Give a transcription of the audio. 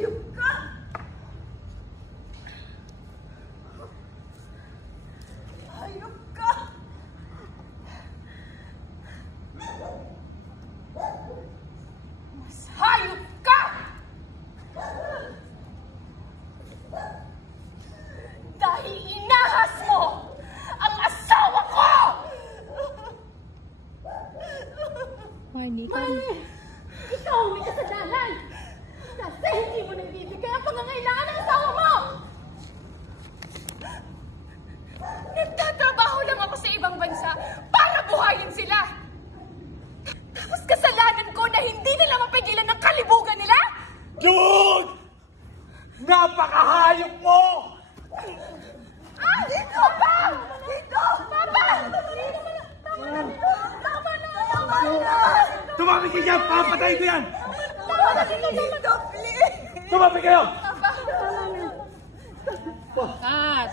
Hayop ka! Hayop ka! Mas hayop ka! Dahil inahas mo ang asawa ko! Marnie, Ikaw ang may kasalanan! Kasi hindi mo nagbibigay ang pangangailangan ng asawa mo! Nagtatrabaho lang ako sa ibang bansa para buhayin sila! Tapos kasalanan ko na hindi nila mapigilan ng kalibugan nila? Jude! Napakahayop mo! Dito ba? Dito! Papa! Tama na! Tama na! Tumabi kayo dyan! Papatayin ko yan! Tama na dito, please! Tumabi kayo! Papa! Cut!